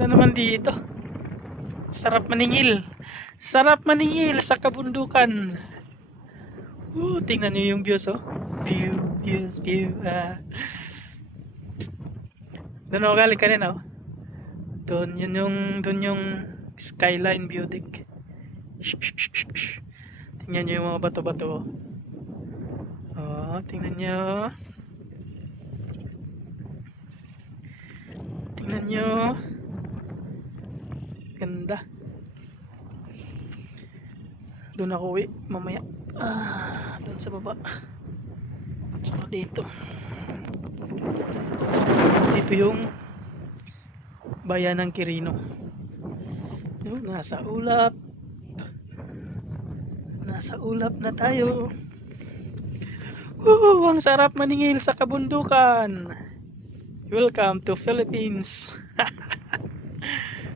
Ano naman dito? Sarap maningil. Sarap maningil sa kabundukan. Tingnan niyo yung views, oh. View, views, view. Doon ako galing kanina, oh. Doon yung skyline view deck. Tingnan niyo yung mga bato-bato, oh. Tingnan niyo. Tingnan niyo. Ganda. Doon ako uwi mamaya. Doon sa baba. Tsaka dito. Dito yung bayan ng Quirino. Yung nasa ulap. Nasa ulap na tayo. Ang sarap maningil sa kabundukan. Welcome to Philippines.